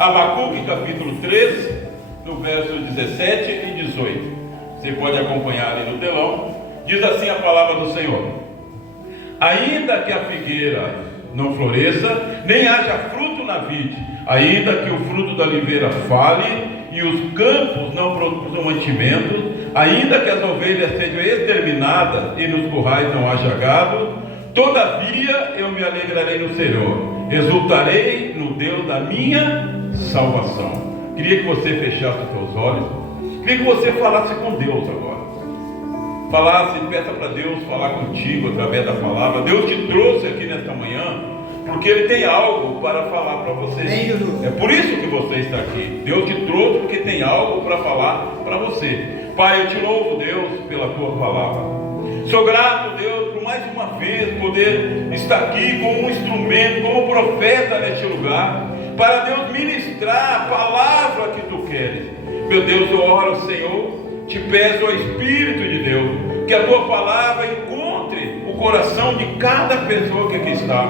Abacuque capítulo 3, no verso 17 e 18. Você pode acompanhar ali no telão. Diz assim a palavra do Senhor: ainda que a figueira não floresça, nem haja fruto na vide, ainda que o fruto da oliveira fale e os campos não produzam mantimentos, ainda que as ovelhas sejam exterminadas e nos currais não haja gado, todavia eu me alegrarei no Senhor, exultarei no Deus da minha salvação. Queria que você fechasse os seus olhos, queria que você falasse com Deus agora. Falasse, peça para Deus falar contigo através da palavra. Deus te trouxe aqui nesta manhã porque Ele tem algo para falar para você. É por isso que você está aqui. Deus te trouxe porque tem algo para falar para você. Pai, eu te louvo, Deus, pela tua palavra. Sou grato, Deus, por mais uma vez poder estar aqui como um instrumento, como profeta neste lugar, para Deus ministrar a palavra que tu queres. Meu Deus, eu oro, Senhor, te peço ao Espírito de Deus, que a tua palavra encontre o coração de cada pessoa que aqui está.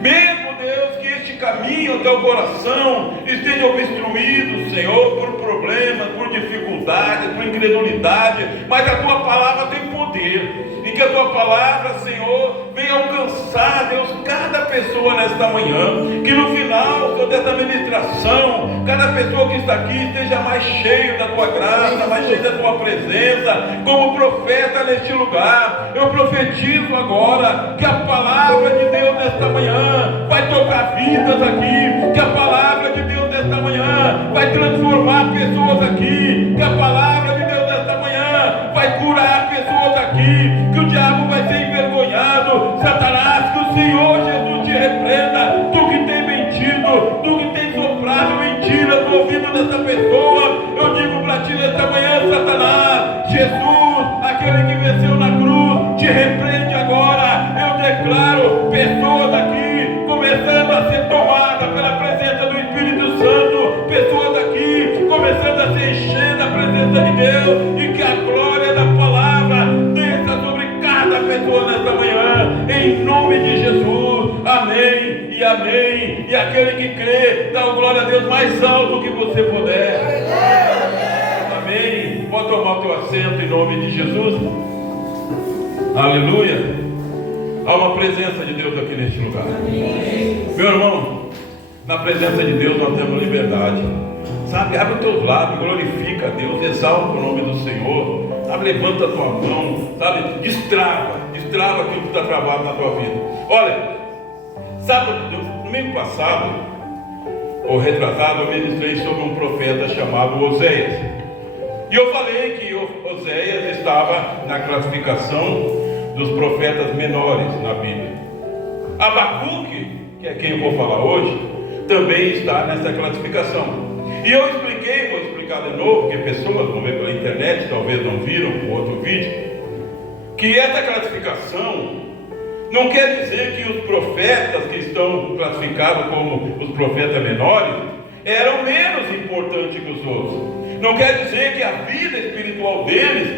Mesmo, Deus, que este caminho até o coração esteja obstruído, Senhor, por problemas, por dificuldades, por incredulidade, mas a tua palavra tem poder. E que a tua palavra, Senhor, venha alcançar, Deus, cada pessoa nesta manhã. Que no final, Senhor, dessa ministração, cada pessoa que está aqui esteja mais cheio da tua graça, mais cheio da tua presença, como profeta neste lugar. Eu profetizo agora que a palavra de Deus nesta manhã vai tocar vidas aqui, que a palavra de Deus nesta manhã vai transformar pessoas aqui, que a palavra de Deus nesta manhã vai curar pessoas aqui, que o diabo vai ser envergonhado. Satanás, que o Senhor Jesus te repreenda, tu que tem mentido, tu que tem soprado mentira no ouvido dessa pessoa. Eu digo para ti nesta manhã, Satanás, Jesus, aquele que venceu na cruz, te repreende agora. Eu declaro pessoas aqui começando a ser tomadas pela presença do Espírito Santo, pessoas aqui começando a se encher da presença de Deus, e que a glória da palavra desça sobre cada pessoa nesta manhã, em nome de Jesus. Amém e amém. E aquele que crê, dá o glória a Deus mais alto que você puder. Amém. Pode tomar o teu assento em nome de Jesus. Aleluia. Há uma presença de Deus aqui neste lugar. Meu irmão, na presença de Deus nós temos liberdade. Sabe, abre os teus lábios, glorifica a Deus, exalta o nome do Senhor. Sabe, levanta a tua mão, sabe, destrava aquilo que está travado na tua vida. Olha, sabe, no domingo passado, ou retrasado, eu ministrei sobre um profeta chamado Oséias. E eu falei que Oséias estava na classificação dos profetas menores na Bíblia. Abacuque, que é quem eu vou falar hoje, também está nessa classificação. E eu expliquei, vou explicar de novo, porque pessoas vão ver pela internet, talvez não viram o outro vídeo, que essa classificação não quer dizer que os profetas que estão classificados como os profetas menores eram menos importantes que os outros. Não quer dizer que a vida espiritual deles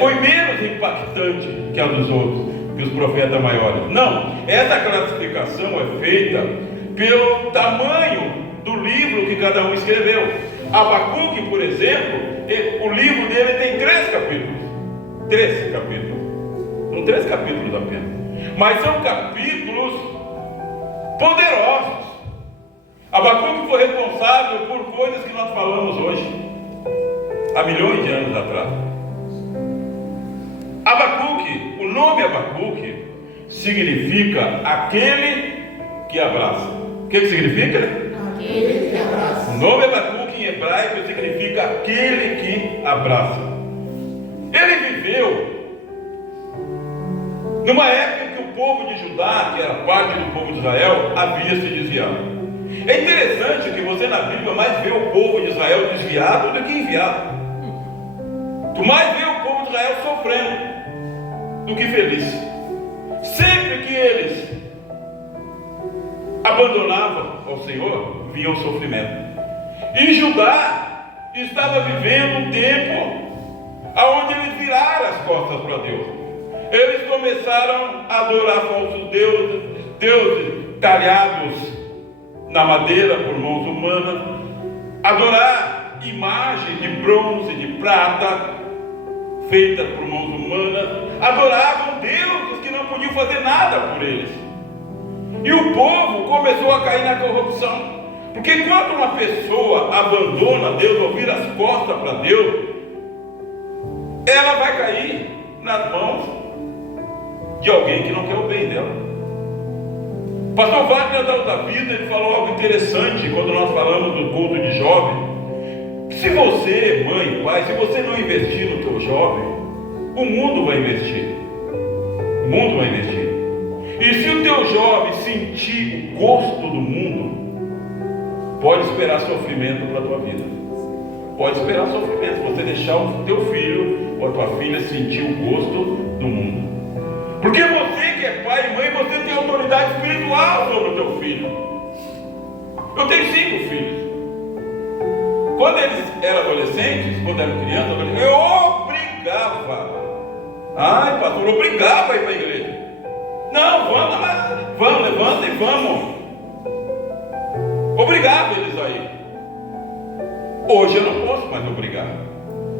foi menos impactante que a dos outros, que os profetas maiores. Não, essa classificação é feita pelo tamanho do livro que cada um escreveu. Abacuque, por exemplo, o livro dele tem 3 capítulos. 3 capítulos. São 3 capítulos apenas. Mas são capítulos poderosos. Abacuque foi responsável por coisas que nós falamos hoje, há milhões de anos atrás. Abacuque, o nome Abacuque significa aquele que abraça. O que significa? Aquele que abraça. O nome Abacuque em hebraico significa aquele que abraça. Ele viveu numa época em que o povo de Judá, que era parte do povo de Israel, havia se desviado. É interessante que você na Bíblia mais vê o povo de Israel desviado do que enviado. Tu mais vê o povo de Israel sofrendo do que feliz. Sempre que eles abandonavam ao Senhor, vinha o sofrimento. E Judá estava vivendo um tempo onde eles viraram as costas para Deus. Eles começaram a adorar falsos deuses, deuses talhados na madeira por mãos humanas, adorar imagens de bronze, de prata, feitas por mãos humanas, adoravam deuses que não podiam fazer nada por eles. E o povo começou a cair na corrupção, porque quando uma pessoa abandona Deus, ou vira as costas para Deus, ela vai cair nas mãos de alguém que não quer o bem dela. Pastor Wagner da Vida, ele falou algo interessante quando nós falamos do culto de jovem. Se você, mãe, pai, se você não investir no teu jovem, o mundo vai investir. O mundo vai investir. E se o teu jovem sentir o gosto do mundo, pode esperar sofrimento para a tua vida. Pode esperar sofrimento. Se você deixar o teu filho ou a tua filha sentir o gosto do mundo. Porque você que é pai e mãe, você tem autoridade espiritual sobre o teu filho. Eu tenho 5 filhos. Quando eles eram adolescentes, quando eram crianças, eu obrigava. Ai, pastor, eu obrigava a ir para a igreja. Não, vamos, levanta e vamos. Obrigava eles a ir. Hoje eu não posso mais obrigar.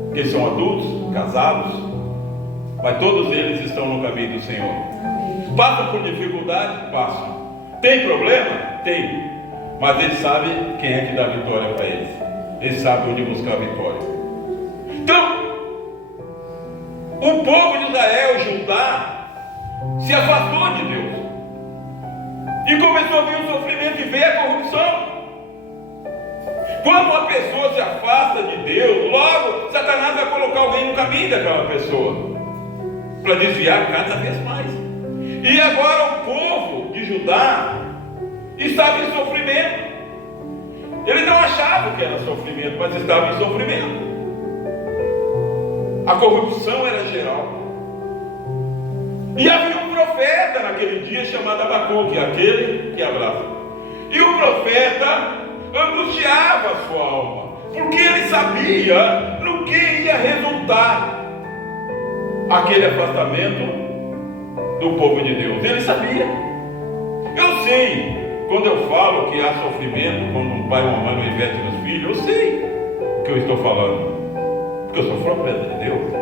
Porque eles são adultos, casados, mas todos eles estão no caminho do Senhor. Passam por dificuldade? Passam. Tem problema? Tem. Mas eles sabem quem é que dá vitória para eles. Eles sabem onde buscar a vitória. Então, o povo de Israel, Judá, se afastou de Deus. E começou a vir o sofrimento e veio a corrupção. Quando uma pessoa se afasta de Deus, logo Satanás vai colocar alguém no caminho daquela pessoa, para desviar cada vez mais. E agora o povo de Judá estava em sofrimento. Eles não achavam que era sofrimento, mas estavam em sofrimento. A corrupção era geral. E havia um profeta naquele dia chamado Abacuque, aquele que abraça. E o profeta angustiava a sua alma, porque ele sabia no que ia resultar aquele afastamento do povo de Deus. Ele sabia. Eu sei. Quando eu falo que há sofrimento quando um pai ou uma mãe não investe nos filhos, eu sei o que eu estou falando, porque eu sou profeta de Deus.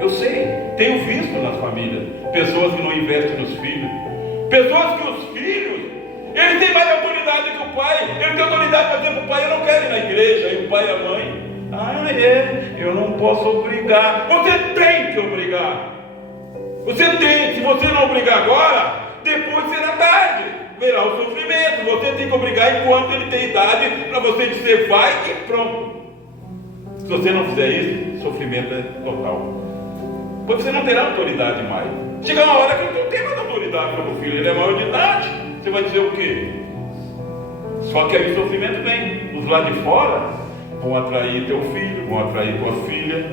Eu sei, tenho visto nas famílias pessoas que não investem nos filhos, pessoas que os filhos, eles têm mais autoridade que o pai. Ele tem autoridade para dizer para o pai: eu não quero ir na igreja. E o pai e a mãe: eu não posso obrigar. Você tem que obrigar. Você tem. Se você não obrigar agora, depois será tarde, verá o sofrimento. Você tem que obrigar enquanto ele tem idade, para você dizer vai e pronto. Se você não fizer isso, sofrimento é total. Porque você não terá autoridade mais. Chega uma hora que não tem mais autoridade para o filho, ele é maior de idade. Você vai dizer o quê? Só que aí o sofrimento vem. Os lá de fora vão atrair teu filho, vão atrair tua filha.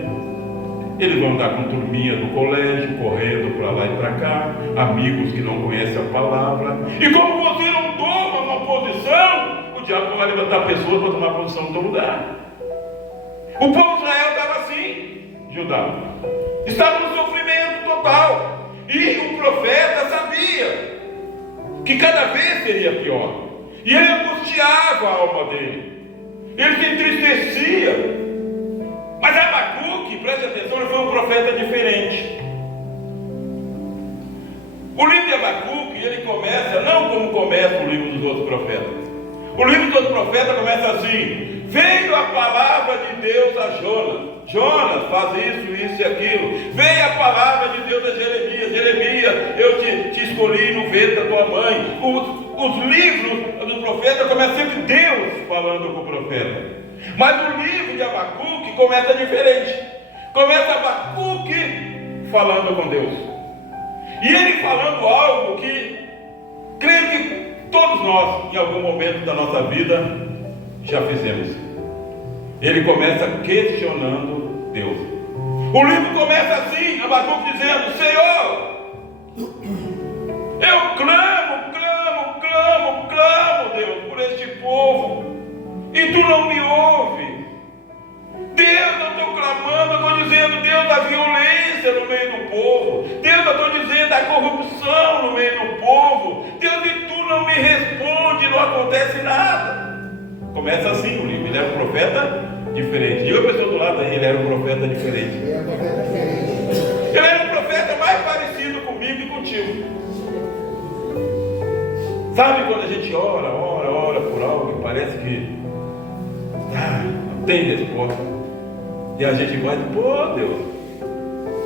Eles vão andar com turminha do colégio, correndo para lá e para cá, amigos que não conhecem a palavra. E como você não toma uma posição, o diabo vai levantar pessoas para tomar posição no teu lugar. O povo de Israel estava assim, Judá. Estava no sofrimento total. E o profeta sabia que cada vez seria pior. E ele angustiava a alma dele. Ele se entristecia. Mas Abacuque, preste atenção, ele foi um profeta diferente. O livro de Abacuque, ele começa, não como começa o livro dos outros profetas. O livro dos outros profetas começa assim: veio a palavra de Deus a Jonas. Jonas, faz isso, isso e aquilo. Veio a palavra de Deus a Jeremias. Jeremias, eu te escolhi no ventre da tua mãe. Os livros dos profetas começam sempre Deus falando com o profeta. Mas o livro de Abacuque começa diferente. Começa Abacuque falando com Deus. E ele falando algo que creio que todos nós, em algum momento da nossa vida, já fizemos. Ele começa questionando Deus. O livro começa assim, Abacuque dizendo: Senhor, eu clamo, Deus, por este povo, e tu não me ouve. Deus, eu estou clamando, eu estou dizendo, Deus, a violência no meio do povo. Deus, eu estou dizendo, a corrupção no meio do povo. Deus, e tu não me responde, não acontece nada. Começa assim o livro. Ele é um profeta era um profeta diferente. Ele era um profeta mais parecido comigo e contigo. Sabe quando a gente ora por algo e parece que não tem resposta. E a gente vai, pô Deus,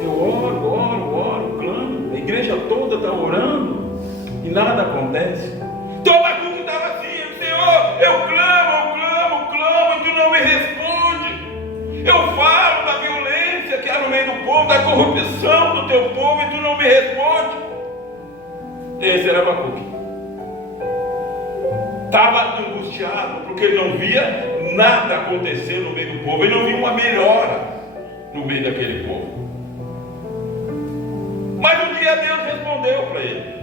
eu oro, clamo, a igreja toda está orando e nada acontece. Então Abacuque estava assim, Senhor, eu clamo, e tu não me responde. Eu falo da violência que há no meio do povo, da corrupção do teu povo e tu não me responde. Esse era Abacuque. Estava angustiado porque ele não via nada acontecer no meio do povo, ele não via uma melhora no meio daquele povo. Mas um dia Deus respondeu para ele,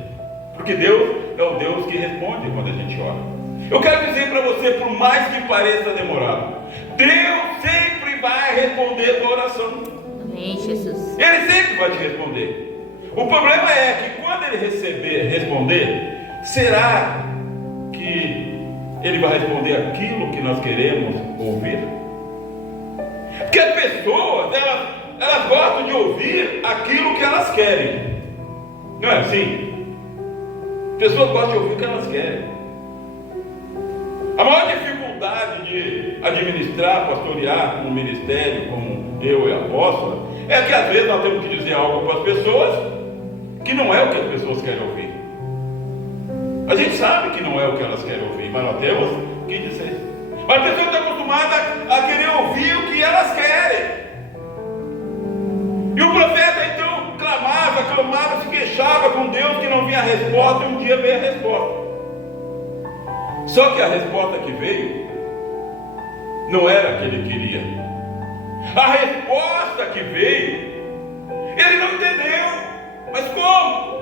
porque Deus é o Deus que responde quando a gente ora. Eu quero dizer para você, por mais que pareça demorado, Deus sempre vai responder a tua oração. Amém, Jesus. Ele sempre vai te responder. O problema é que quando ele responder, será que ele vai responder aquilo que nós queremos ouvir? Porque as pessoas, elas gostam de ouvir aquilo que elas querem. Não é assim? As pessoas gostam de ouvir o que elas querem. A maior dificuldade de administrar, pastorear um ministério como eu e a apóstola é que às vezes nós temos que dizer algo para as pessoas que não é o que as pessoas querem ouvir. A gente sabe que não é o que elas querem ouvir, mas nós temos que dizer. Mas a pessoa está acostumada a querer ouvir o que elas querem. E o profeta então clamava, se queixava com Deus que não vinha a resposta, e um dia veio a resposta. Só que a resposta que veio não era a que ele queria. A resposta que veio, ele não entendeu. Mas como?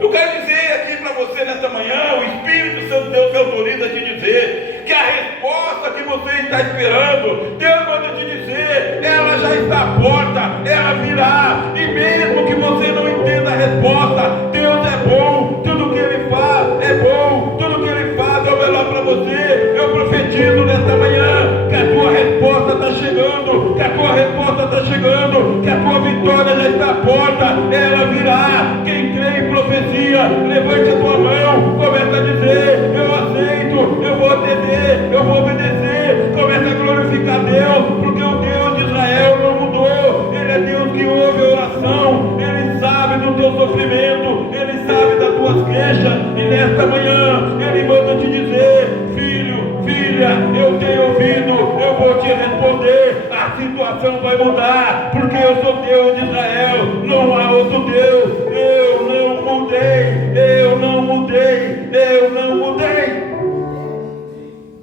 Eu quero dizer aqui para você nesta manhã, o Espírito Santo de Deus te autoriza a te dizer que a resposta que você está esperando, Deus manda te dizer, ela já está à porta, ela virá. E mesmo que você não entenda a resposta, Deus é bom, tudo que Ele faz é bom, tudo que Ele faz é o melhor para você. Eu profetizo nesta manhã que a tua resposta está chegando, que a tua resposta está chegando, que a tua vitória já está à porta, ela virá. Quem crê em profecia, levante a tua mão, começa a dizer, eu aceito, eu vou atender, eu vou obedecer, começa a glorificar Deus, porque o Deus de Israel não mudou, Ele é Deus que ouve a oração, Ele sabe do teu sofrimento, Ele sabe das tuas queixas, e nesta manhã Ele manda te dizer, filho, filha, eu tenho ouvido, eu vou te responder, a situação vai mudar, porque eu sou Deus de Israel, não há outro Deus, eu não mudei, eu não mudei, eu não mudei.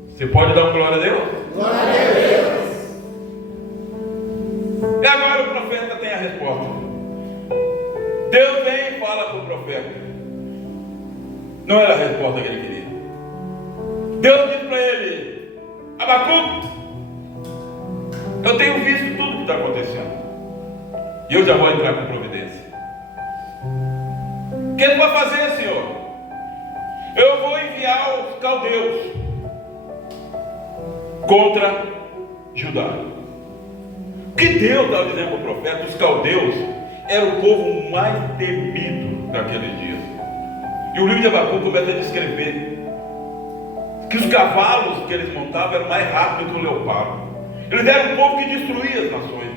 Você pode dar uma glória a Deus? Glória a Deus. E agora o profeta tem a resposta. Deus vem e fala para o profeta. Não era a resposta que ele queria. Deus diz para ele, Abacuque, eu tenho visto tudo que está acontecendo. E eu já vou entrar com providência. O que ele vai fazer, Senhor? Eu vou enviar os caldeus contra Judá. O que Deus estava dizendo para o profeta? Os caldeus eram o povo mais temido daqueles dias. E o livro de Abacuque começa a descrever que os cavalos que eles montavam eram mais rápidos que o leopardo. Eles eram um povo que destruía as nações,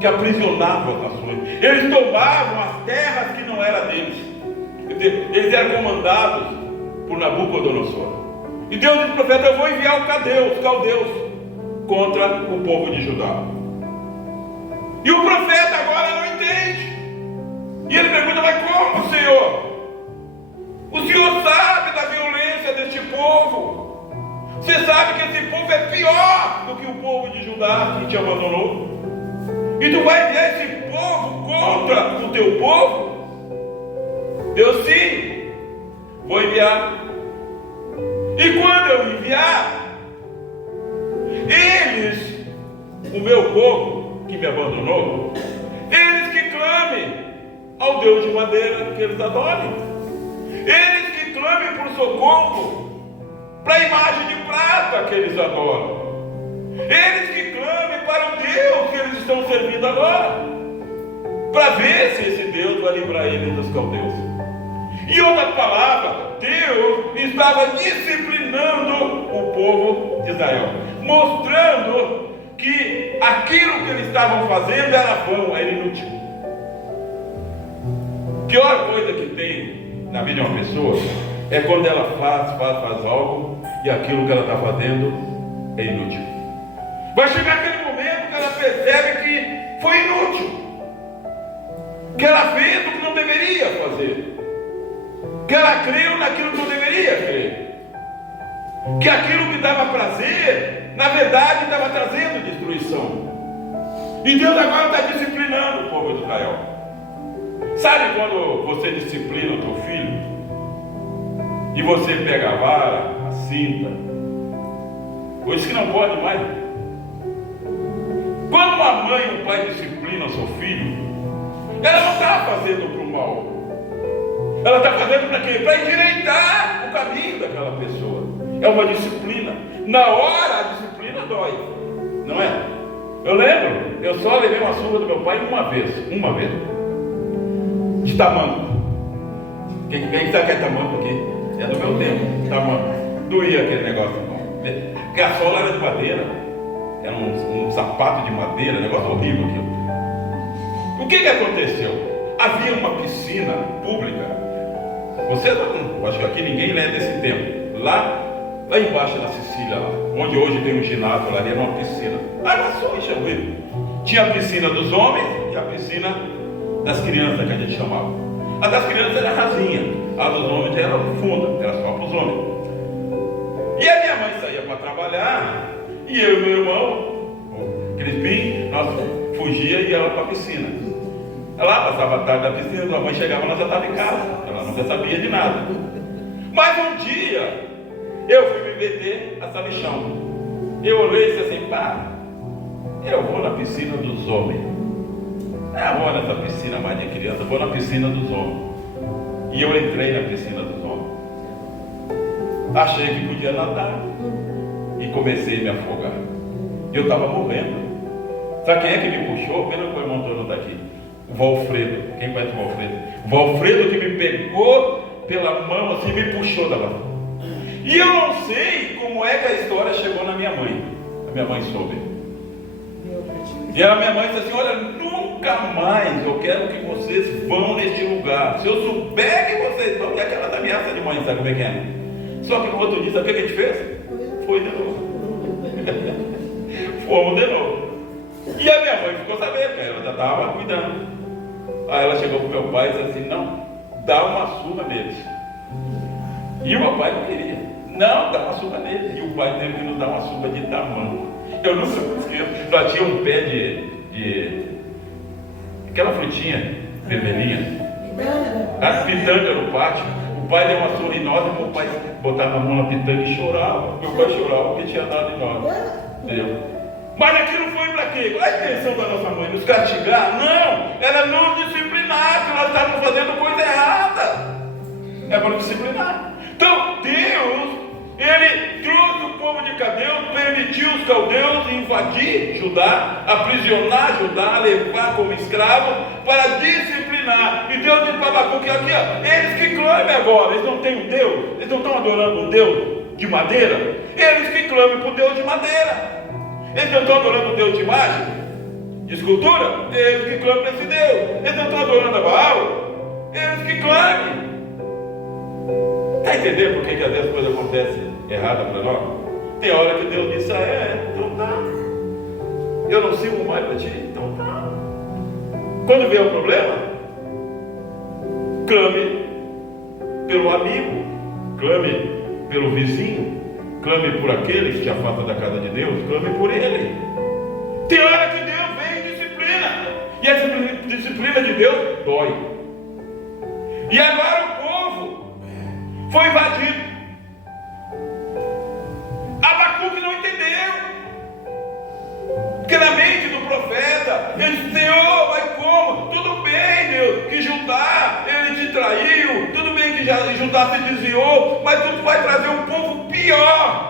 que aprisionava as nações. Eles tomavam as terras que não eram deles. Eles eram comandados por Nabucodonosor. E Deus disse ao profeta, eu vou enviar os caldeus contra o povo de Judá. E o profeta agora não entende. E ele pergunta, mas como, Senhor? O Senhor sabe da violência deste povo. Você sabe que esse povo é pior do que o povo de Judá que te abandonou. E tu vai enviar esse povo contra o teu povo? Eu sim, vou enviar. E quando eu enviar, eles, o meu povo que me abandonou, eles que clamem ao Deus de madeira que eles adorem. Eles que clamem por socorro para a imagem de prata que eles adoram. Eles que clamem para o Deus que estão servindo agora, para ver se esse Deus vai livrar ele dos caldeus. Em outra palavra, Deus estava disciplinando o povo de Israel, mostrando que aquilo que eles estavam fazendo era vão, era inútil. A pior coisa que tem na vida de uma pessoa é quando ela faz algo e aquilo que ela está fazendo é inútil. Vai chegar aquele momento que ela percebe que foi inútil, que ela fez o que não deveria fazer, que ela creu naquilo que não deveria crer, que aquilo que dava prazer, na verdade estava trazendo destruição. E Deus agora está disciplinando o povo de Israel. Sabe quando você disciplina o teu filho e você pega a vara, a cinta, coisa que não pode mais? Quando uma mãe ou um pai disciplina o seu filho, ela não está fazendo para o mal, ela está fazendo para quê? Para endireitar o caminho daquela pessoa. É uma disciplina. Na hora a disciplina dói, não é? Eu lembro, eu só levei uma surra do meu pai uma vez, de tamanco. Quem sabe que é tamanco aqui? É do meu tempo, tamanco. Doía aquele negócio, não. Porque a sola era de madeira, era um sapato de madeira, negócio horrível aquilo. O que aconteceu? Havia uma piscina pública. Você não, acho que aqui ninguém é desse tempo. Lá embaixo na Sicília, lá, onde hoje tem um ginásio, lá era uma piscina. Era só encher o rio. Tinha a piscina dos homens e a piscina das crianças, que a gente chamava. A das crianças era rasinha, a dos homens era funda, era só para os homens. E a minha mãe saía para trabalhar, e eu e meu irmão, o Crispim, nós fugia e ia para a piscina. Ela passava a tarde na piscina, a mãe chegava, nós já estava em casa, ela não sabia de nada. Mas um dia, eu fui me meter a sabichão. Eu olhei e disse assim, pá, eu vou na piscina dos homens. Eu vou nessa piscina mais de criança, eu vou na piscina dos homens. E eu entrei na piscina dos homens. Achei que podia nadar. E comecei a me afogar. Eu estava morrendo. Sabe quem é que me puxou? Pena que o irmão Antônio está aqui. O Valfredo. Quem conhece o Valfredo? O Valfredo que me pegou pela mão assim, me puxou da lá. E eu não sei como é que a história chegou na minha mãe. A minha mãe soube. E a minha mãe disse assim, olha, nunca mais eu quero que vocês vão neste lugar. Se eu souber que vocês vão, é aquela ameaça de mãe, sabe como é que é? Só que no outro dia, sabe o que a gente fez? Foi de novo. Fomos de novo. E a minha mãe ficou sabendo, porque ela já estava cuidando. Aí ela chegou para o meu pai e disse assim, não, dá uma surra neles. E o meu pai não queria. Não, dá uma surra neles. E o pai teve que nos dar uma surra de tamanho. Eu nunca esqueço. Já tinha um pé de aquela frutinha vermelhinha. A pitanga no pátio. O pai deu uma surra em nós e meu pai botava a mão na pitanga e chorava. Meu pai chorava porque tinha dado em nós. Entendeu? Mas aquilo foi para quê? Qual a intenção da nossa mãe? Nos castigar? Não! Era nos disciplinar, que nós estávamos fazendo coisa errada. É para disciplinar. Então, Deus, Ele trouxe o povo de Caldeus, permitiu os caldeus invadir Judá, aprisionar Judá, levar como escravo, para disciplinar. E Deus disse para Abacuque, aqui, ó, eles que clamem agora, eles não têm um Deus, eles não estão adorando um Deus de madeira, eles que clamem para o Deus de madeira. Eles não estão adorando um Deus de imagem, de escultura, eles que clamem para esse Deus. Eles não estão adorando a Baal, eles que clamem. Está entendendo por que às vezes as coisas acontecem erradas para nós? Tem hora que Deus diz, então tá. Eu não sirvo mais para ti, então tá. Quando vier o problema, clame pelo amigo, clame pelo vizinho, clame por aquele que te afasta da casa de Deus, clame por ele. Tem hora que Deus vem e disciplina, e a disciplina de Deus dói. E agora o povo foi invadido. Abacuque não entendeu, porque na mente do profeta ele disse, Senhor, mas como? Tudo bem, Deus, que Judá ele te traiu, tudo bem que Judá se desviou, mas tu vai trazer um povo pior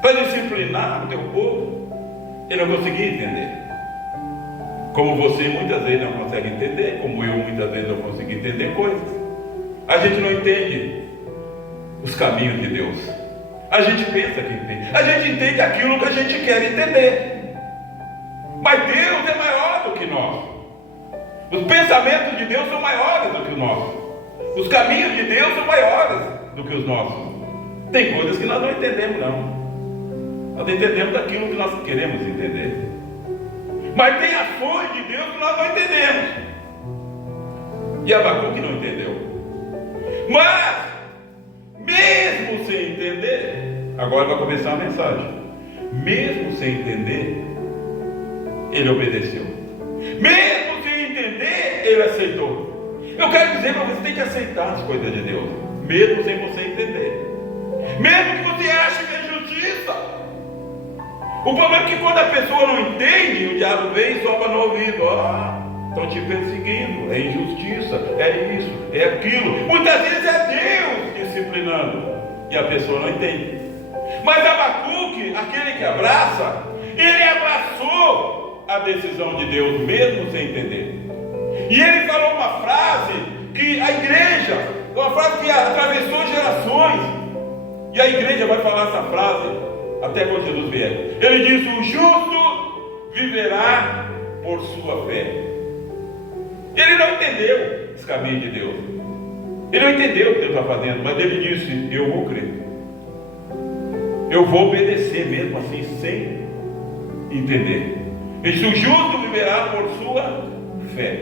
para disciplinar o teu povo. Ele não conseguia entender. Como você muitas vezes não consegue entender, como eu muitas vezes não consigo entender coisas. A gente não entende os caminhos de Deus. A gente pensa que entende. A gente entende aquilo que a gente quer entender. Mas Deus é maior do que nós. Os pensamentos de Deus são maiores do que os nossos. Os caminhos de Deus são maiores do que os nossos. Tem coisas que nós não entendemos, não. Nós entendemos daquilo que nós queremos entender. Mas tem ações de Deus que nós não entendemos. E Abacuque não entendeu. Mas, mesmo sem entender, agora vai começar a mensagem. Mesmo sem entender, ele obedeceu. Mesmo sem entender, ele aceitou. Eu quero dizer para você, tem que aceitar as coisas de Deus, mesmo sem você entender. Mesmo que você ache que é injustiça. O problema é que quando a pessoa não entende, o diabo vem e sopra no ouvido. Estão te perseguindo, é injustiça, é isso, é aquilo. Muitas vezes é Deus disciplinando e a pessoa não entende. Mas Abacuque, aquele que abraça, ele abraçou a decisão de Deus mesmo sem entender. E ele falou uma frase que a igreja, uma frase que atravessou gerações, e a igreja vai falar essa frase até quando Jesus vier. Ele diz: o justo viverá por sua fé. Ele não entendeu esse caminho de Deus. Ele não entendeu o que Deus está fazendo, mas ele disse: eu vou crer. Eu vou obedecer mesmo assim, sem entender. Ele disse: o justo viverá por sua fé.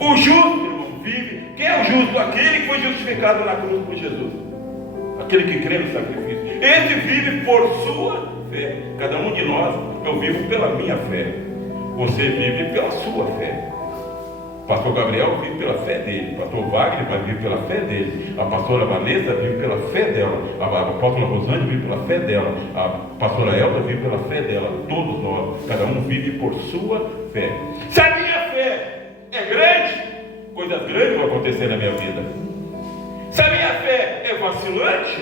O justo, irmão, vive. Quem é o justo? Aquele que foi justificado na cruz por Jesus. Aquele que crê no sacrifício. Esse vive por sua fé. Cada um de nós, eu vivo pela minha fé. Você vive pela sua fé. Pastor Gabriel vive pela fé dele. Pastor Wagner vai viver pela fé dele. A pastora Vanessa vive pela fé dela. A apóstola Rosane vive pela fé dela. A pastora Elda vive pela fé dela. Todos nós, cada um vive por sua fé. Se a minha fé é grande, coisas grandes vão acontecer na minha vida. Se a minha fé é vacilante,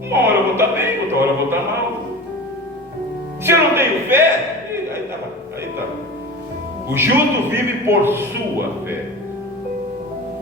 uma hora eu vou estar bem, outra hora eu vou estar mal. Se eu não tenho fé, aí está. O justo vive por sua fé.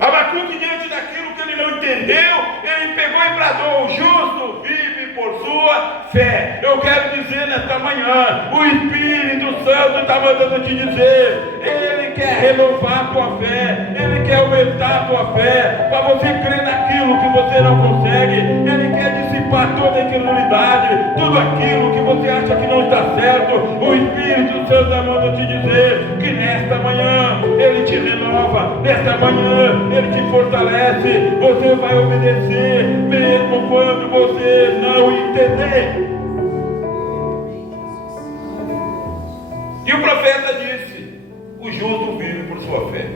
Abacuque, diante daquilo que ele não entendeu, ele pegou e bradou: o justo vive por sua fé. Eu quero dizer nesta manhã, o Espírito Santo está mandando te dizer, ele quer renovar a tua fé, ele quer aumentar a tua fé, para você crer naquilo que você não consegue. Ele quer dissipar toda a incredulidade, tudo aquilo que você acha que não está certo. O Espírito Santo está mandando te dizer que nesta manhã ele te renova, nesta manhã ele te fortalece. Você vai obedecer mesmo quando você não entender. E o profeta disse: o justo vive por sua fé.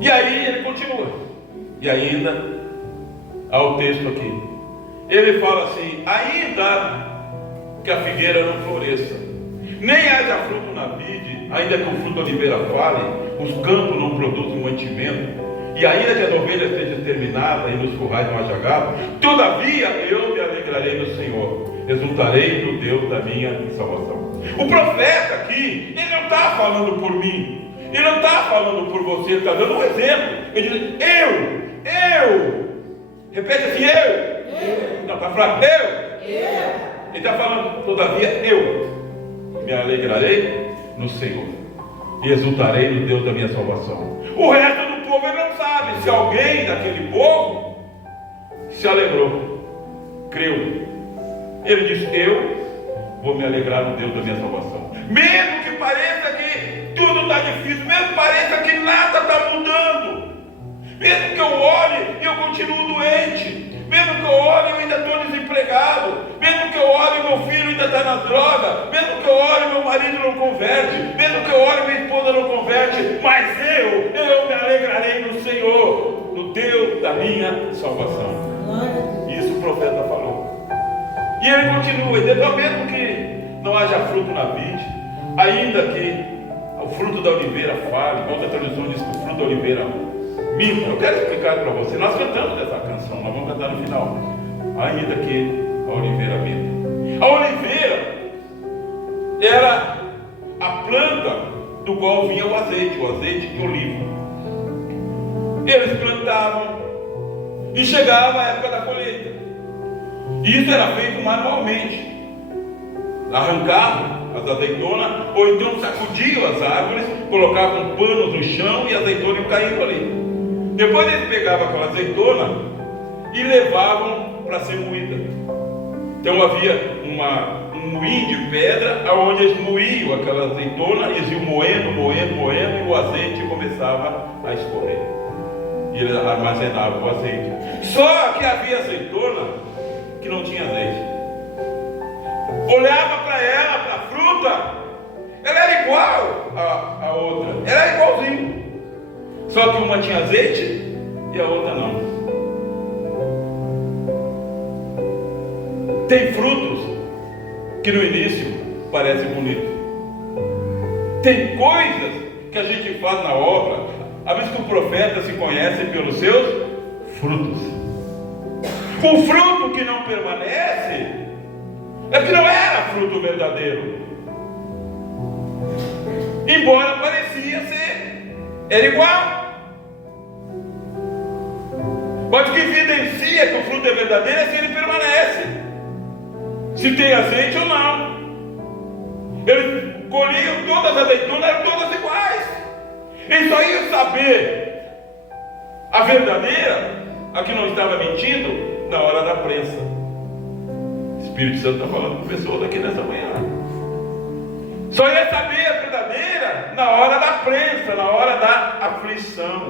E aí ele continua. E ainda há o texto aqui. Ele fala assim: ainda que a figueira não floresça, nem haja fruto na vide, ainda que o fruto da oliveira fale, os campos não produzem mantimento, e ainda que a ovelha seja exterminada e nos currais não haja gado, todavia eu me alegrarei no Senhor, exultarei no Deus da minha salvação. O profeta aqui, ele não está falando por mim, ele não está falando por você, ele está dando um exemplo. Ele diz: eu, repete assim, eu. Não, está falando eu. Ele está falando: todavia eu me alegrarei no Senhor e exultarei no Deus da minha salvação. O resto do povo ele não sabe se alguém daquele povo se alegrou, creu. Ele diz: eu vou me alegrar no Deus da minha salvação. Mesmo que pareça que tudo está difícil, mesmo que pareça que nada está mudando, mesmo que eu olhe e eu continuo doente, mesmo que eu olhe e eu ainda estou desempregado, mesmo que eu olhe e meu filho ainda está na droga, mesmo que eu olhe e meu marido não converte, mesmo que eu olhe e minha esposa não converte, mas eu me alegrarei no Senhor, no Deus da minha salvação. Isso o profeta falou. E ele continua dizendo: mesmo que não haja fruto na vide, ainda que o fruto da oliveira fale, outra tradução diz que o fruto da oliveira minta. Eu quero explicar para você. Nós cantamos essa canção, nós vamos cantar no final. Ainda que a oliveira minta. A oliveira era a planta do qual vinha o azeite de oliva. Eles plantavam e chegava a época da colheita. E isso era feito manualmente. Arrancavam as azeitonas, ou então sacudiam as árvores, colocavam panos no chão e a azeitona ia caindo ali. Depois eles pegavam aquela azeitona e levavam para ser moída. Então havia um moinho de pedra, onde eles moíam aquela azeitona, eles iam moendo, e o azeite começava a escorrer. E eles armazenavam o azeite. Só que havia azeitona que não tinha azeite. Olhava para ela, para a fruta, ela era igual a outra, ela era igualzinho. Só que uma tinha azeite e a outra não. Tem frutos que no início parecem bonitos. Tem coisas que a gente faz na obra, a vez que o profeta se conhece pelos seus frutos. O fruto que não permanece é que não era fruto verdadeiro. Embora parecia ser, era igual. Mas o que evidencia que o fruto é verdadeiro é se ele permanece, se tem azeite ou não. Eles colhiam todas as azeitonas, eram todas iguais. Eles só iam saber a verdadeira, a que não estava mentindo, na hora da prensa. O Espírito Santo está falando com pessoas aqui nessa manhã. Só ia saber a verdadeira na hora da prensa, na hora da aflição,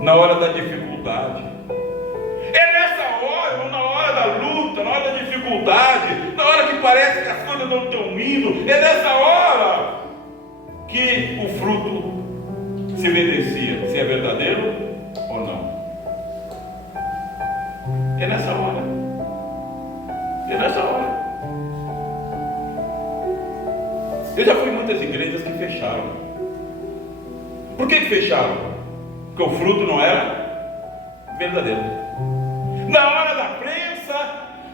na hora da dificuldade. É nessa hora, ou na hora da luta, na hora da dificuldade, na hora que parece que as coisas não estão indo, é nessa hora que o fruto se evidencia, se é verdadeiro ou não. É nessa hora. É nessa hora. Eu já fui em muitas igrejas que fecharam. Por que fecharam? Porque o fruto não era verdadeiro. Na hora da prensa,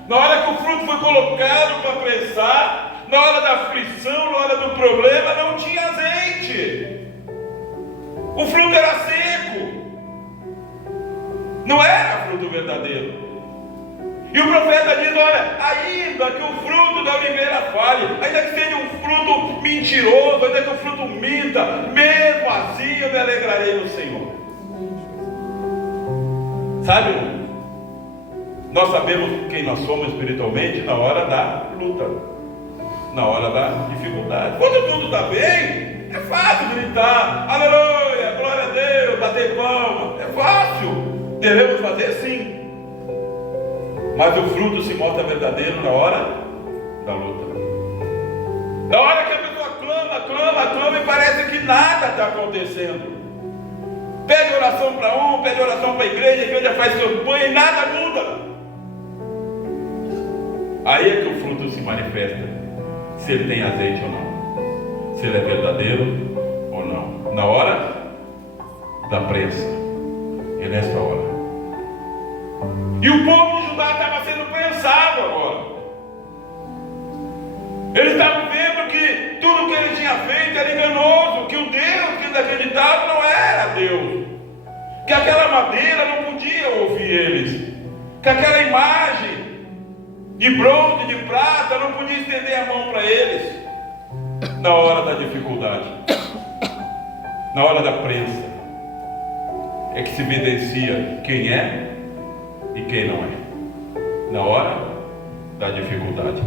na hora que o fruto foi colocado para prensar, na hora da aflição, na hora do problema, não tinha azeite. O fruto era seco. Não era fruto verdadeiro. E o profeta diz: olha, ainda que o fruto da oliveira falhe, ainda que seja um fruto mentiroso, ainda que o fruto minta, mesmo assim eu me alegrarei no Senhor. Sabe, irmão? Nós sabemos quem nós somos espiritualmente na hora da luta, na hora da dificuldade. Quando tudo está bem, é fácil gritar aleluia, glória a Deus, bater palma, é fácil, devemos fazer sim. Mas o fruto se mostra verdadeiro na hora da luta. Na hora que a pessoa clama e parece que nada está acontecendo. Pede oração para um, pede oração para a igreja faz campanha e nada muda. Aí é que o fruto se manifesta, se ele tem azeite ou não, se ele é verdadeiro ou não. Na hora da prensa, é nesta hora. E o povo de Judá estava sendo prensado agora. Eles estavam vendo que tudo que ele tinha feito era enganoso, que o Deus que eles acreditavam não era Deus, que aquela madeira não podia ouvir eles, que aquela imagem de bronze, de prata, não podia estender a mão para eles. Na hora da dificuldade, na hora da prensa, é que se evidencia quem é e quem não é, na hora da dificuldade.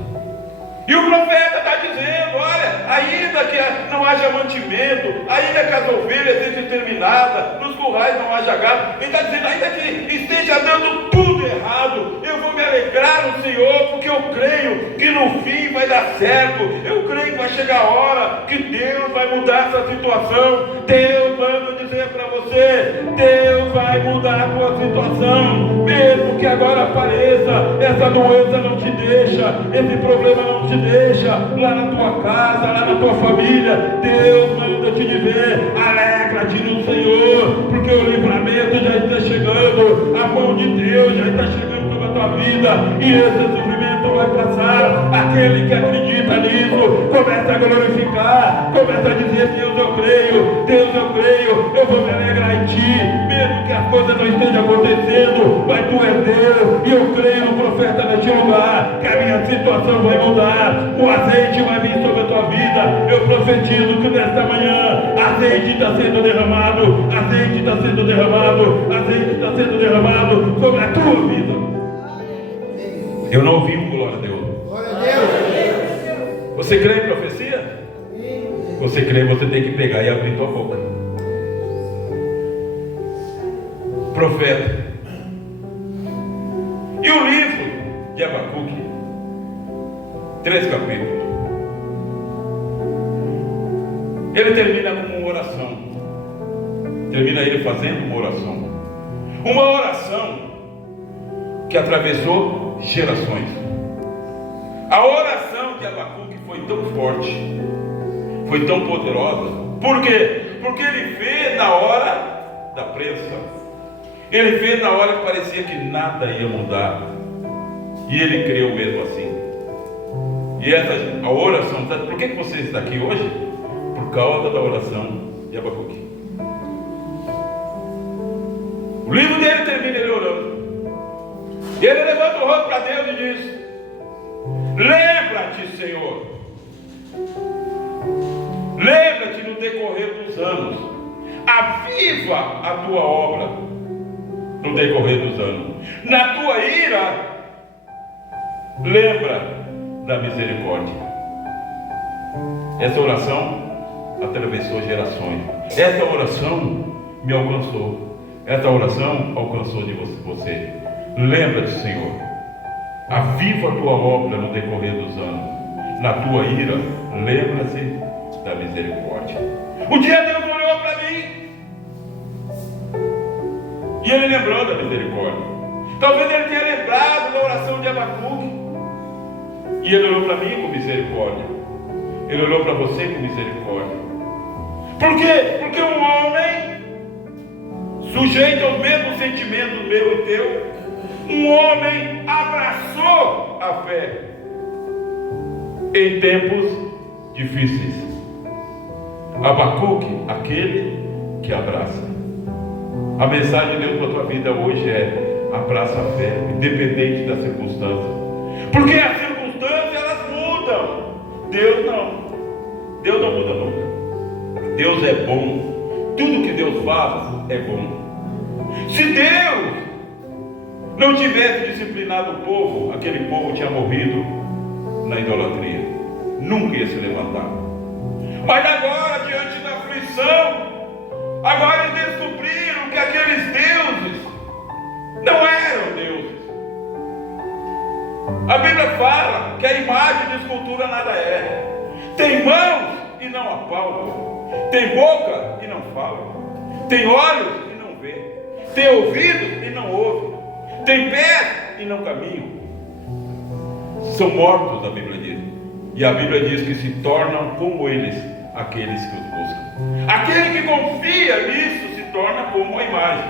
E o profeta está dizendo: olha, ainda que não haja mantimento, ainda que as ovelhas sejam terminadas, nos currais não haja gado, ele está dizendo, ainda que esteja dando tudo errado, eu vou me alegrar no Senhor, porque eu creio que no fim vai dar certo. Eu creio que vai chegar a hora que Deus vai mudar essa situação. Deus manda dizer para você: Deus vai mudar a tua situação, mesmo que agora apareça, essa doença não te deixa, esse problema não te deixa, lá na tua casa, lá na tua família, Deus manda te dizer: alegra-te no Senhor, porque o livramento já está chegando, a mão de Deus já está chegando sobre a tua tua vida, e esse sofrimento vai passar. Aquele que acredita nisso, começa a glorificar, começa a dizer: Deus, eu creio, Deus, eu creio, eu vou me alegrar em ti, mesmo que as coisas não estejam acontecendo, mas tu és Deus, e eu creio no profeta neste lugar, que a minha situação vai mudar, o azeite vai vir sobre a tua vida. Eu profetizo que nesta manhã, azeite está sendo derramado, azeite está sendo derramado, azeite está sendo derramado sobre a tua vida. Eu não ouvi um glória a Deus. Você crê em profecia? Você crê, você tem que pegar e abrir tua boca. Profeta. E o livro de Abacuque, 3 capítulos. Ele termina com uma oração. Termina ele fazendo uma oração. Uma oração que atravessou gerações. A oração de Abacuque foi tão forte, foi tão poderosa. Por quê? Porque ele fez na hora da prensa. Ele fez na hora que parecia que nada ia mudar. E ele creu mesmo assim. E a oração, sabe por que você está aqui hoje? Por causa da oração de Abacuque. O livro dele termina ele orando. E ele levanta o rosto para Deus e diz: lembra-te, Senhor. Lembra-te no decorrer dos anos. Aviva a tua obra no decorrer dos anos. Na tua ira, lembra da misericórdia. Essa oração atravessou gerações. Essa oração me alcançou. Essa oração alcançou de você. Lembra-te, Senhor. Aviva a tua obra no decorrer dos anos. Na tua ira, lembra-se da misericórdia. Um dia Deus olhou para mim e ele lembrou da misericórdia. Talvez ele tenha lembrado da oração de Abacuque. E ele olhou para mim com misericórdia. Ele olhou para você com misericórdia. Por quê? Porque um homem sujeito aos mesmos sentimentos meu e teu, um homem abraçou a fé em tempos difíceis. Abacuque, aquele que abraça. A mensagem de Deus para a tua vida hoje é: abraça a fé, independente da circunstância. Porque as circunstâncias, elas mudam. Deus não. Deus não muda nunca. Deus é bom. Tudo que Deus faz é bom. Se Deus não tivesse disciplinado o povo, aquele povo tinha morrido na idolatria. Nunca ia se levantar. Mas agora, diante da aflição, agora eles descobriram que aqueles deuses não eram deuses. A Bíblia fala que a imagem de escultura nada é. Tem mãos e não apalpam. Tem boca e não fala. Tem olhos e não vê. Tem ouvidos e não ouve. Tem pés e não caminham. São mortos, a Bíblia diz. E a Bíblia diz que se tornam como eles, aqueles que os buscam. Aquele que confia nisso se torna como a imagem.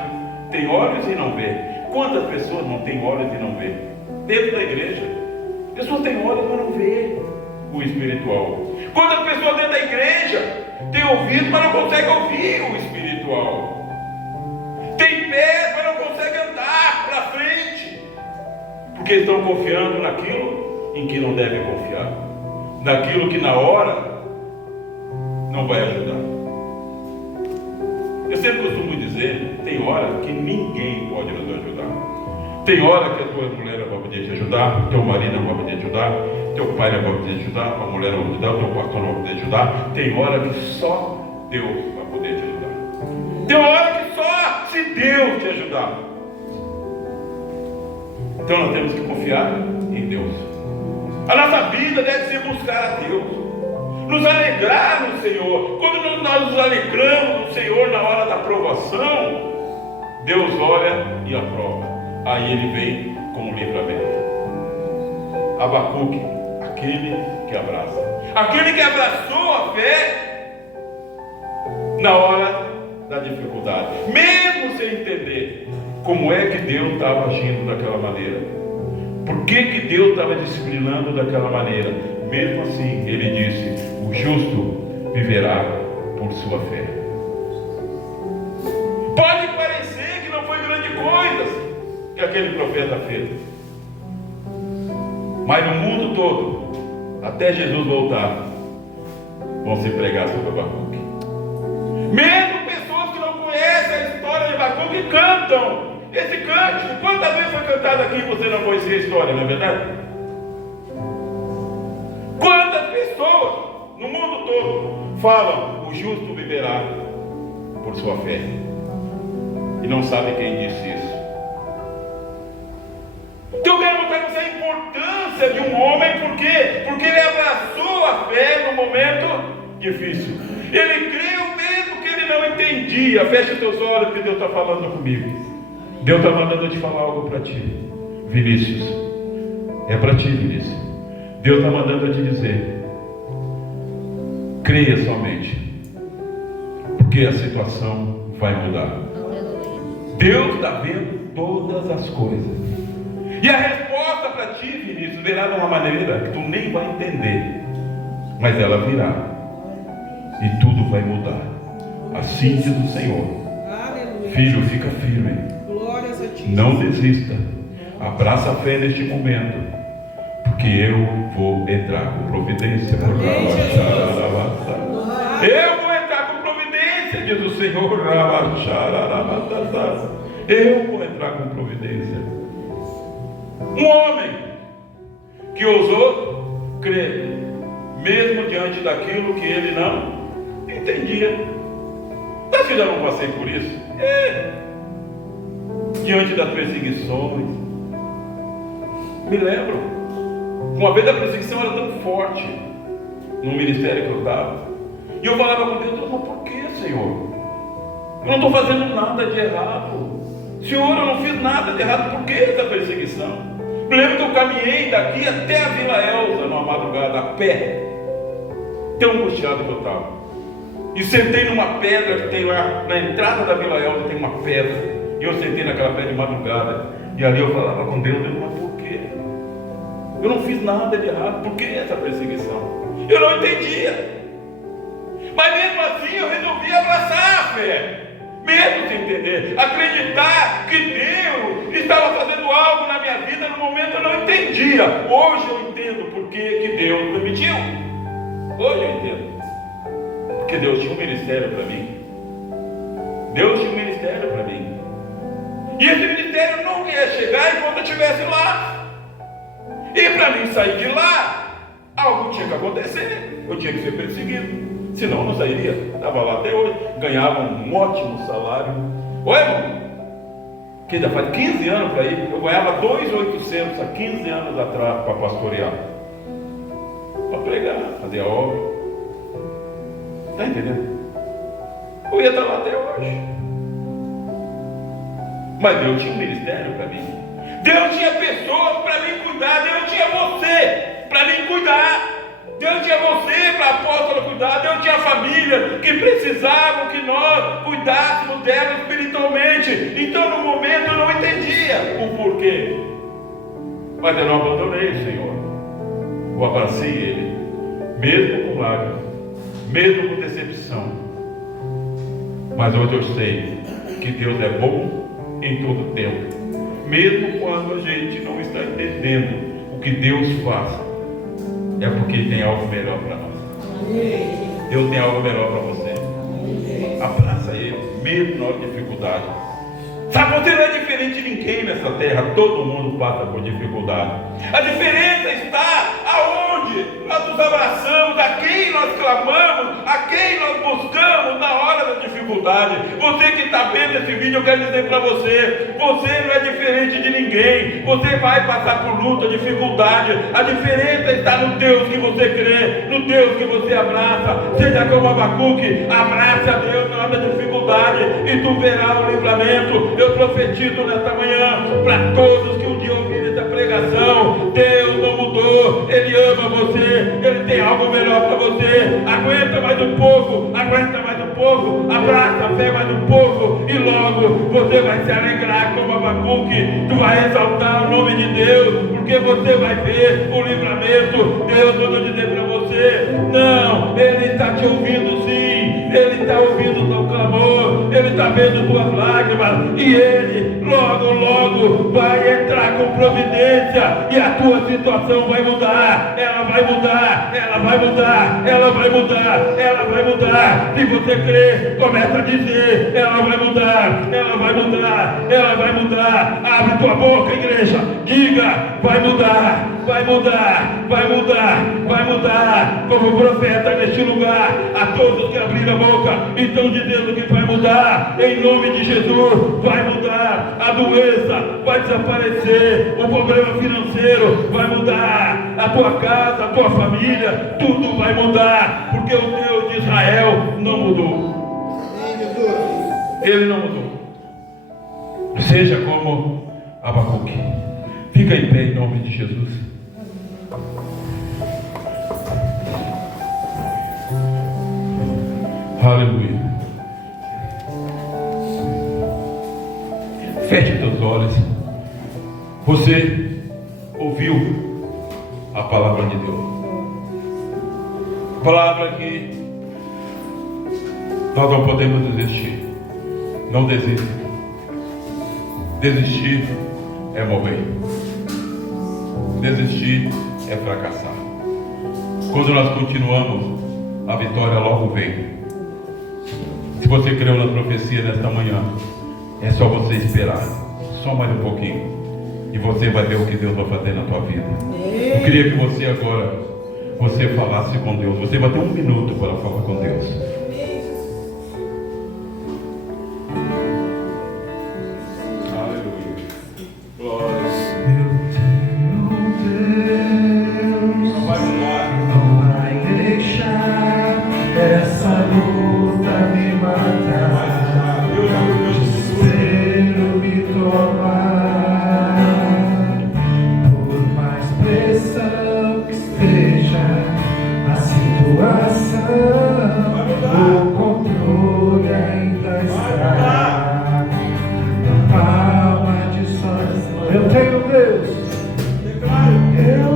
Tem olhos e não vê. Quantas pessoas não têm olhos e não vê? Dentro da igreja, pessoas têm olhos mas não vê o espiritual. Quantas pessoas dentro da igreja têm ouvido mas não conseguem ouvir o espiritual? Tem pés mas não conseguem andar para frente, porque estão confiando naquilo em que não devem confiar, naquilo que na hora não vai ajudar. Eu sempre costumo dizer: tem hora que ninguém pode nos ajudar. Tem hora que a tua mulher não vai poder te ajudar, teu marido não vai poder te ajudar, teu pai não vai poder te ajudar, a mulher não vai poder te ajudar, teu pastor não vai poder te ajudar. Tem hora que só Deus vai poder te ajudar. Tem hora que só se Deus te ajudar. Então nós temos que confiar em Deus. A nossa vida deve ser buscar a Deus, nos alegrar no Senhor. Quando nós nos alegramos no Senhor na hora da aprovação, Deus olha e aprova. Aí ele vem com o livramento. Abacuque, aquele que abraça. Aquele que abraçou a fé na hora da dificuldade, mesmo sem entender como é que Deus estava agindo daquela maneira. Por que Deus estava disciplinando daquela maneira? Mesmo assim, ele disse: o justo viverá por sua fé. Pode parecer que não foi grande coisa que aquele profeta fez, mas no mundo todo, até Jesus voltar, vão se pregar sobre Abacuque. Mesmo pessoas que não conhecem a história de Abacuque cantam esse cântico. Quantas vezes foi cantado aqui e você não conhecia a história, não é verdade? Quantas pessoas no mundo todo falam: o justo viverá por sua fé, e não sabe quem disse isso. Então eu quero mostrar para você a importância de um homem. Por quê? Porque ele abraçou a fé no momento difícil. Ele creu mesmo que ele não entendia. Feche os teus olhos, que Deus está falando comigo. Deus está mandando eu te falar algo para ti, Vinícius. É para ti, Vinícius. Deus está mandando eu te dizer: creia somente, porque a situação vai mudar. Deus está vendo todas as coisas. E a resposta para ti, Vinícius, virá de uma maneira que tu nem vai entender, mas ela virá, e tudo vai mudar. Assim diz o Senhor. Aleluia. Filho, fica firme, Glórias a ti. não desista, abraça a fé neste momento, porque eu vou entrar com providência. Amém, Eu vou entrar com providência, diz o Senhor. Eu vou entrar com providência. Um homem que ousou crer, mesmo diante daquilo que ele não entendia. Mas eu já não passei por isso. Diante das perseguições. Me lembro, uma vez a perseguição era tão forte no ministério que eu estava, e eu falava com Deus: mas por que, Senhor? Eu não estou fazendo nada de errado. Senhor, eu não fiz nada de errado. Por que essa perseguição? Me lembro que eu caminhei daqui até a Vila Elza numa madrugada, a pé, tão angustiado que eu estava, e sentei numa pedra que tem lá na entrada da Vila Elza. Tem uma pedra, e eu sentei naquela pedra de madrugada, e ali eu falava com Deus: mas por quê? Eu não fiz nada de errado. Por que essa perseguição? Eu não entendia, mas mesmo assim eu resolvi abraçar a fé, mesmo sem entender, acreditar que Deus estava fazendo algo na minha vida. No momento eu não entendia. Hoje eu entendo por que Deus permitiu. Hoje eu entendo, porque Deus tinha um ministério para mim. Deus tinha um ministério para mim, e esse ministério nunca ia chegar enquanto eu estivesse lá. E para mim sair de lá, algo tinha que acontecer. Eu tinha que ser perseguido, senão eu não sairia. Estava lá até hoje, ganhava um ótimo salário. Oi, irmão, que já faz 15 anos para ir. Eu ganhava 2.800 há 15 anos atrás para pastorear, para pregar, fazer a obra. Está entendendo? Eu ia estar lá até hoje, mas Deus tinha um ministério para mim. Deus tinha pessoas para mim cuidar. Deus tinha você para mim cuidar. Deus tinha você para a apóstola cuidar. Deus tinha família que precisavam que nós cuidássemos dela espiritualmente. Então no momento eu não entendia o porquê, mas eu não abandonei o Senhor. Eu abracei Ele, mesmo com lágrimas, mesmo com decepção. Mas hoje eu sei que Deus é bom em todo tempo, mesmo quando a gente não está entendendo o que Deus faz. É porque tem algo melhor para nós. Deus tem algo melhor para você. Abraça Ele, mesmo na dificuldade. Sabe, você não é diferente de ninguém nessa terra. Todo mundo passa por dificuldade. A diferença está aonde nós nos abraçamos, a quem nós clamamos, a quem nós buscamos na hora da dificuldade. Você que está vendo esse vídeo, eu quero dizer para você: você não é diferente de ninguém. Você vai passar por luta, dificuldade. A diferença está no Deus que você crê, no Deus que você abraça. Seja como Abacuque, abraça a Deus na hora da dificuldade e tu verás o livramento. Eu profetizo nesta manhã para todos que um dia ouvirem essa pregação: Deus não mudou, Ele ama você, Ele tem algo melhor para você. Aguenta mais um pouco, aguenta mais um pouco, abraça a fé mais um pouco, e logo você vai se alegrar como Abacuque. Tu vai exaltar o nome de Deus, porque você vai ver o livramento. Deus manda dizer para você: não, Ele está te ouvindo sim, Ele está ouvindo o teu clamor, Ele está vendo tuas lágrimas, e Ele logo vai entrar com providência, e a tua situação vai mudar, ela vai mudar, ela vai mudar, ela vai mudar, ela vai mudar. Se você crê, começa a dizer: ela vai mudar, ela vai mudar, ela vai mudar. Abre tua boca, igreja, diga: vai mudar, vai mudar, vai mudar, vai mudar. Como profeta neste lugar, a todos que abriram a boca e estão dizendo que vai mudar, em nome de Jesus, vai mudar. A doença vai desaparecer, o problema financeiro vai mudar, a tua casa, a tua família, tudo vai mudar, porque o Deus de Israel não mudou. Ele não mudou. Seja como Abacuque. Fica em pé em nome de Jesus. Aleluia. Feche teus olhos. Você ouviu a palavra de Deus. Palavra que nós não podemos desistir. Não desista. Desistir é morrer. Desistir é fracassar. Quando nós continuamos, a vitória logo vem. Se você creu na profecia nesta manhã, é só você esperar, só mais um pouquinho, e você vai ver o que Deus vai fazer na tua vida. Eu queria que você agora, você falasse com Deus. Você vai ter 1 minuto para falar com Deus. Aleluia. Glória. Não vai mudar. Não vai deixar essa luta me matar. Espero me tomar. Por mais pressão que esteja a situação, o controle ainda está na palma de suas mãos. Eu tenho Deus. Eu